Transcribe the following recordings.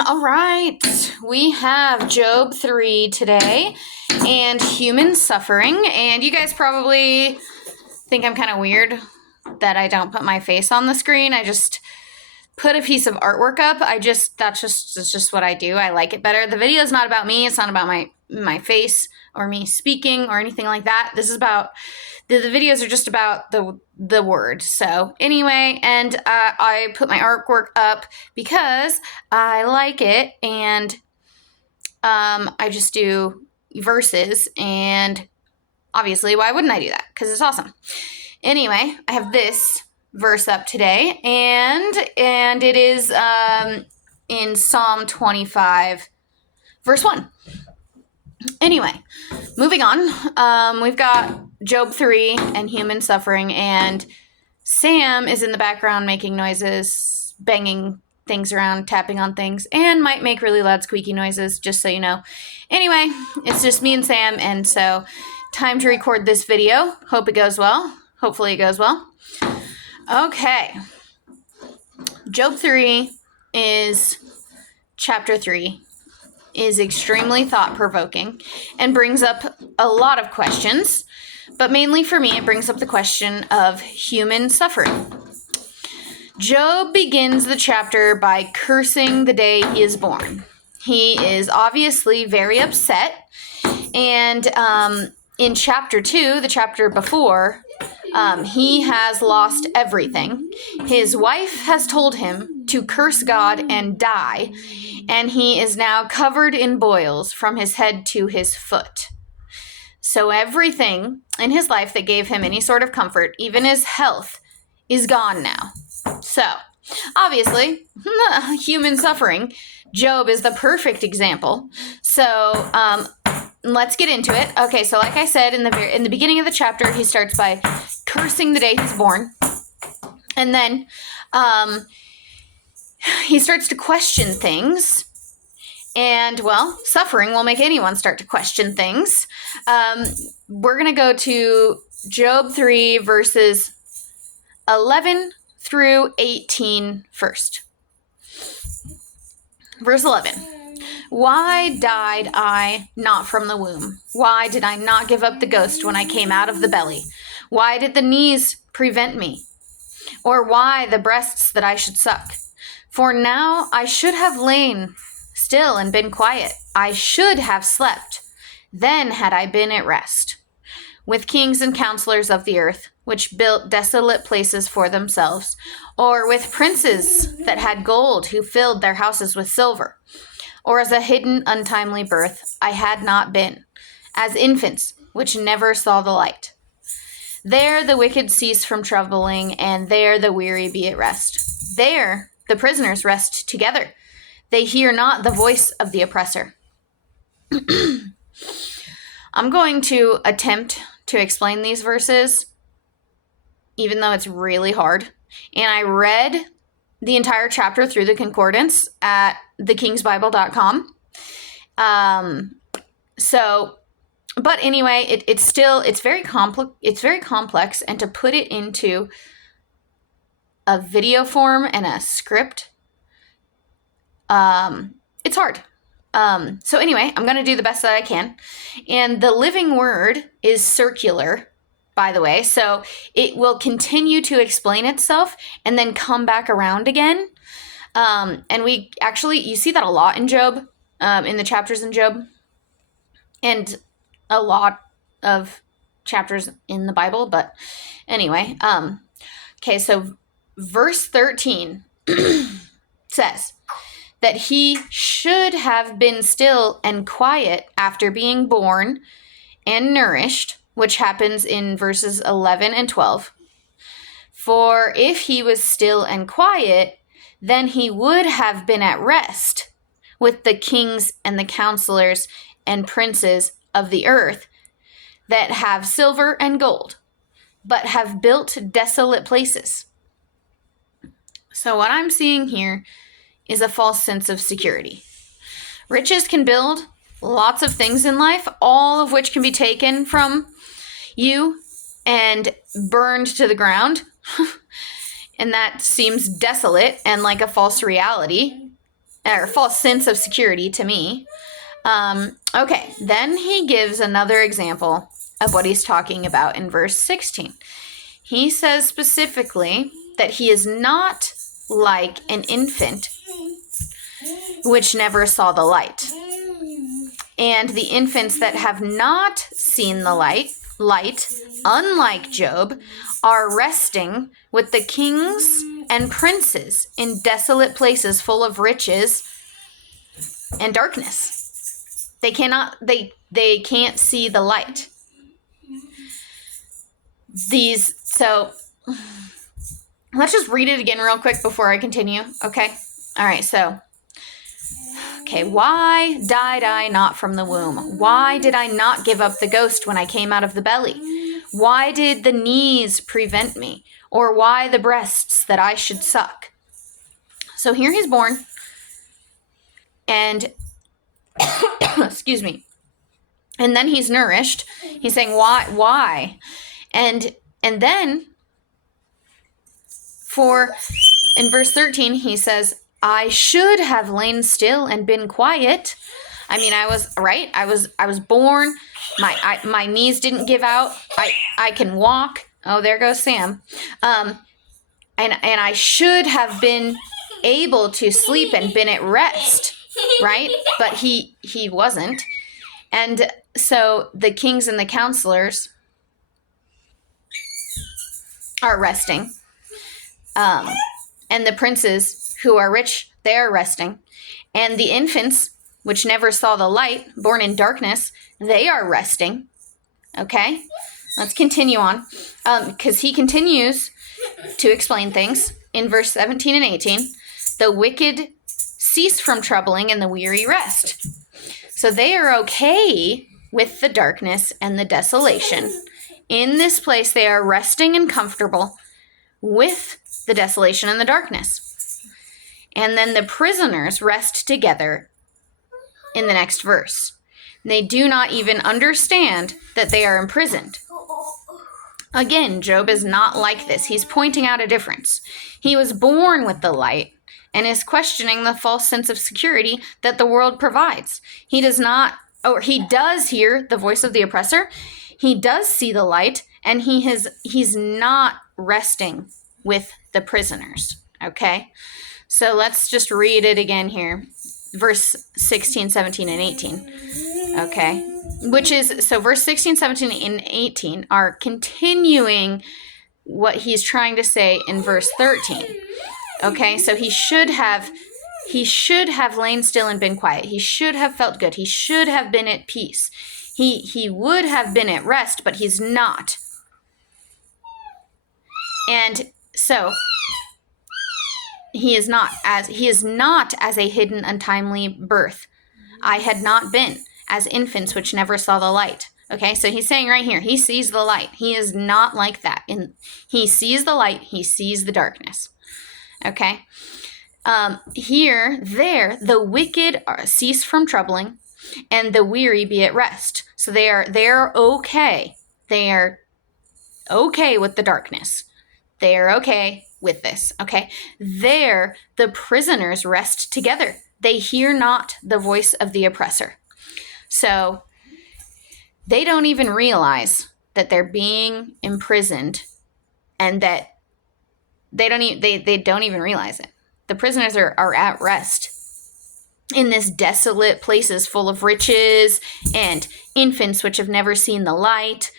All right, we have Job 3 today and human suffering. And you guys probably think I'm kind of weird that I don't put my face on the screen. I just put a piece of artwork up. It's just what I do. I like it better. The video is not about me. It's not about my face or me speaking or anything like that. This is about the videos are just about the word. So anyway, and I put my artwork up because I like it, and I just do verses, and obviously, why wouldn't I do that? Because it's awesome. Anyway, I have this verse up today, and it is in Psalm 25, verse 1. Anyway, moving on, we've got Job 3 and human suffering, and Sam is in the background making noises, banging things around, tapping on things, and might make really loud squeaky noises, just so you know. Anyway, it's just me and Sam, and so time to record this video. Hope it goes well. Hopefully it goes well. Okay. Job 3 is chapter 3. Is extremely thought-provoking and brings up a lot of questions, but mainly for me, it brings up the question of human suffering. Job begins the chapter by cursing the day he is born. He is obviously very upset, and in chapter 2, the chapter before, he has lost everything. His wife has told him to curse God and die, and he is now covered in boils from his head to his foot. So everything in his life that gave him any sort of comfort, even his health, is gone now. So, obviously, human suffering. Job is the perfect example. So, let's get into it. Okay, so like I said, in the beginning of the chapter, he starts by cursing the day he's born. And then he starts to question things. And, well, suffering will make anyone start to question things. We're going to go to Job 3, verses 11 through 18 first. Verse 11. Why died I not from the womb? Why did I not give up the ghost when I came out of the belly? Why did the knees prevent me? Or why the breasts that I should suck? For now I should have lain still and been quiet. I should have slept. Then had I been at rest. With kings and counselors of the earth, which built desolate places for themselves, or with princes that had gold, who filled their houses with silver. Or as a hidden untimely birth, I had not been, as infants, which never saw the light. There the wicked cease from troubling, and there the weary be at rest. There the prisoners rest together. They hear not the voice of the oppressor. I'm going to attempt to explain these verses, even though it's really hard. And I read the entire chapter through the concordance at thekingsbible.com. But anyway, it's very complex, and to put it into a video form and a script, it's hard. So anyway, I'm going to do the best that I can. And the living word is circular, by the way. So it will continue to explain itself and then come back around again. And you see that a lot in Job, in the chapters in Job, and a lot of chapters in the Bible. But anyway, okay, so verse 13 says that he should have been still and quiet after being born and nourished, which happens in verses 11 and 12. For if he was still and quiet, then he would have been at rest with the kings and the counselors and princes of the earth that have silver and gold, but have built desolate places. So what I'm seeing here is a false sense of security. Riches can build lots of things in life, all of which can be taken from you and burned to the ground. And that seems desolate and like a false reality. or false sense of security to me. Okay, then he gives another example of what he's talking about in verse 16. He says specifically that he is not like an infant which never saw the light. And the infants that have not seen the light, unlike Job, are resting with the kings and princes in desolate places full of riches and darkness. They can't see the light. So let's just read it again real quick before I continue, okay? All right, so, okay, why died I not from the womb? Why did I not give up the ghost when I came out of the belly? Why did the knees prevent me? Or why the breasts that I should suck? So here he's born, and, excuse me, and then he's nourished. He's saying, why? And then, in verse 13, he says, I should have lain still and been quiet. I mean, I was born. My knees didn't give out. I can walk. Oh, there goes Sam. And I should have been able to sleep and been at rest, right? But he wasn't. And so the kings and the counselors are resting. And the princes who are rich, they are resting. And the infants, which never saw the light, born in darkness, they are resting. Okay? Let's continue on. Because he continues to explain things in verse 17 and 18. The wicked cease from troubling and the weary rest. So they are okay with the darkness and the desolation. In this place, they are resting and comfortable with the desolation and the darkness. And then the prisoners rest together in the next verse. They do not even understand that they are imprisoned. Again, Job is not like this. He's pointing out a difference. He was born with the light and is questioning the false sense of security that the world provides. He does hear the voice of the oppressor. He does see the light, and he's not resting with the prisoners. Okay? So let's just read it again here. Verse 16, 17, and 18. Okay? So verse 16, 17, and 18 are continuing what he's trying to say in verse 13. Okay? So he should have lain still and been quiet. He should have felt good. He should have been at peace. He would have been at rest, but he's not. And so he is not as a hidden untimely birth. I had not been as infants which never saw the light. Okay, so he's saying right here, he sees the light. He is not like that. He sees the light, he sees the darkness. Okay, the wicked cease from troubling, and the weary be at rest. So they're okay. They are okay with the darkness. They are okay with this. Okay, the prisoners rest together. They hear not the voice of the oppressor. So they don't even realize that they're being imprisoned, and that they don't even realize it. The prisoners are at rest in this desolate places full of riches and infants which have never seen the light.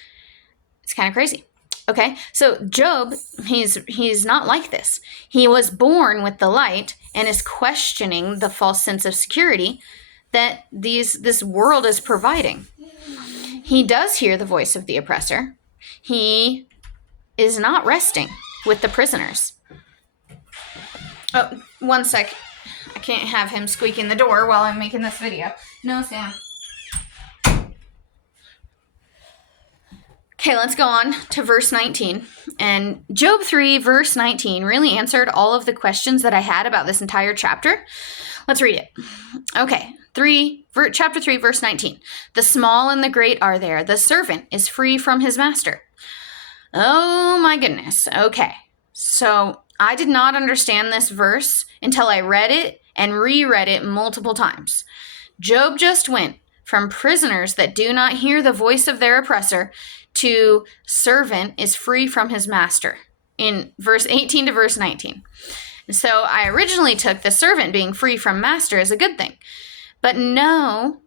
It's kind of crazy. Okay, so Job, he's not like this. He was born with the light and is questioning the false sense of security that this world is providing. He does hear the voice of the oppressor. He is not resting with the prisoners. Oh, one sec. I can't have him squeaking the door while I'm making this video. No, Sam. Okay, let's go on to verse 19. And Job 3, verse 19 really answered all of the questions that I had about this entire chapter. Let's read it. Okay, chapter 3, verse 19. The small and the great are there. The servant is free from his master. Oh my goodness. Okay, so I did not understand this verse until I read it and reread it multiple times. Job just went from prisoners that do not hear the voice of their oppressor to servant is free from his master in verse 18 to verse 19. So I originally took the servant being free from master as a good thing. But no,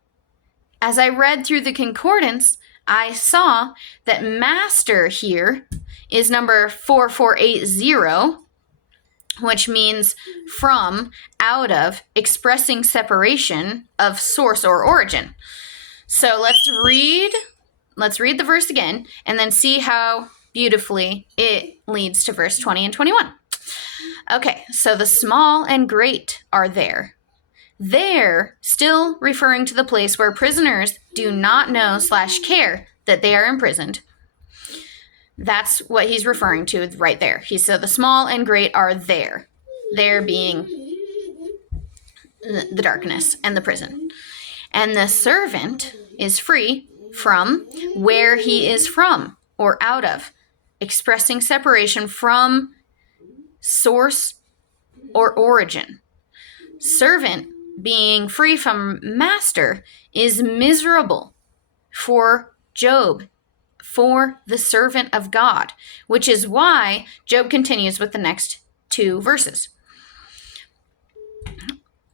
as I read through the concordance, I saw that master here is number 4480, which means from, out of, expressing separation of source or origin. So let's read the verse again and then see how beautifully it leads to verse 20 and 21. Okay, so the small and great are there. There, still referring to the place where prisoners do not know / care that they are imprisoned. That's what he's referring to right there. He said the small and great are there. There being the darkness and the prison. And the servant is free from where he is from or out of, expressing separation from source or origin. Servant being free from master is miserable for Job, for the servant of God, which is why Job continues with the next two verses.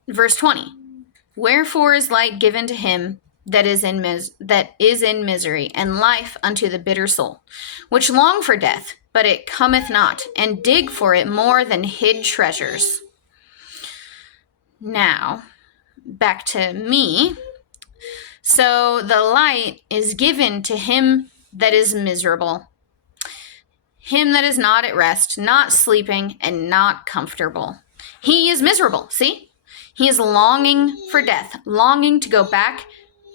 Verse 20, wherefore is light given to him that is in misery, and life unto the bitter soul, which long for death, but it cometh not, and dig for it more than hid treasures. Now, back to me. So the light is given to him that is miserable, him that is not at rest, not sleeping, and not comfortable. He is miserable, see? He is longing for death, longing to go back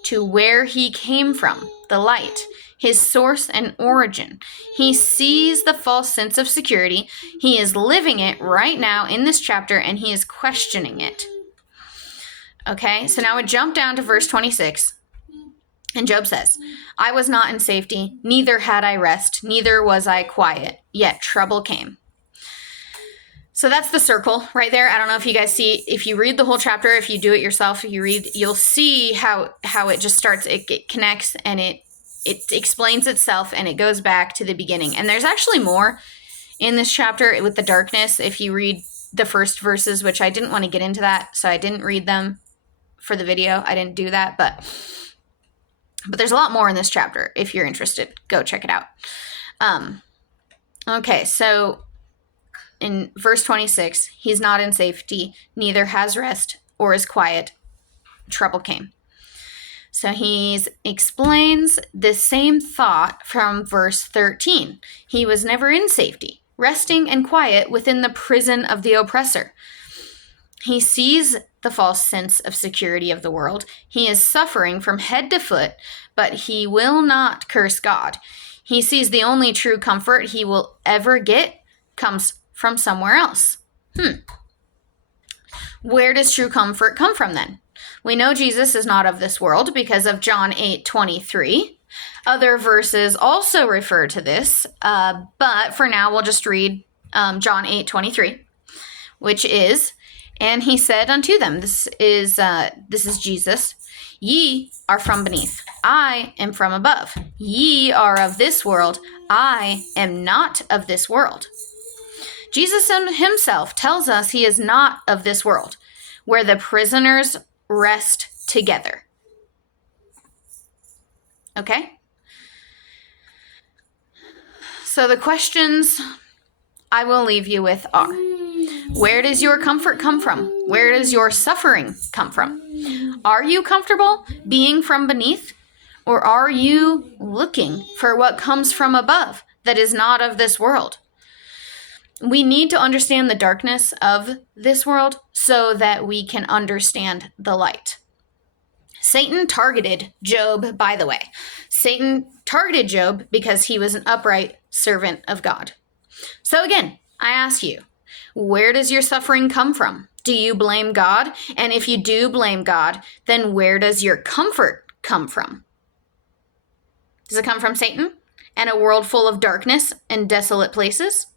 to where he came from, the light, his source and origin. He sees the false sense of security. He is living it right now in this chapter, and he is questioning it. Okay, so now we jump down to verse 26. And Job says, I was not in safety, neither had I rest, neither was I quiet, yet trouble came. So that's the circle right there. I don't know if you guys see, if you read the whole chapter, if you do it yourself, if you read, you'll see how it just starts, it connects, and it explains itself, and it goes back to the beginning. And there's actually more in this chapter with the darkness. If you read the first verses, which I didn't want to get into that, so I didn't read them for the video. I didn't do that, but there's a lot more in this chapter. If you're interested, go check it out. Okay, so in verse 26, he's not in safety, neither has rest or is quiet. Trouble came. So he explains the same thought from verse 13. He was never in safety, resting and quiet within the prison of the oppressor. He sees the false sense of security of the world. He is suffering from head to foot, but he will not curse God. He sees the only true comfort he will ever get comes from somewhere else. Where does true comfort come from then? We know Jesus is not of this world because of John 8:23. Other verses also refer to this, but for now we'll just read John 8:23, which is, and he said unto them, this is Jesus, ye are from beneath, I am from above. Ye are of this world, I am not of this world. Jesus himself tells us he is not of this world, where the prisoners rest together. Okay? So the questions I will leave you with are, where does your comfort come from? Where does your suffering come from? Are you comfortable being from beneath? Or are you looking for what comes from above that is not of this world? We need to understand the darkness of this world so that we can understand the light. Satan targeted Job, by the way. Satan targeted Job because he was an upright servant of God. So again, I ask you, where does your suffering come from? Do you blame God? And if you do blame God, then where does your comfort come from? Does it come from Satan and a world full of darkness and desolate places?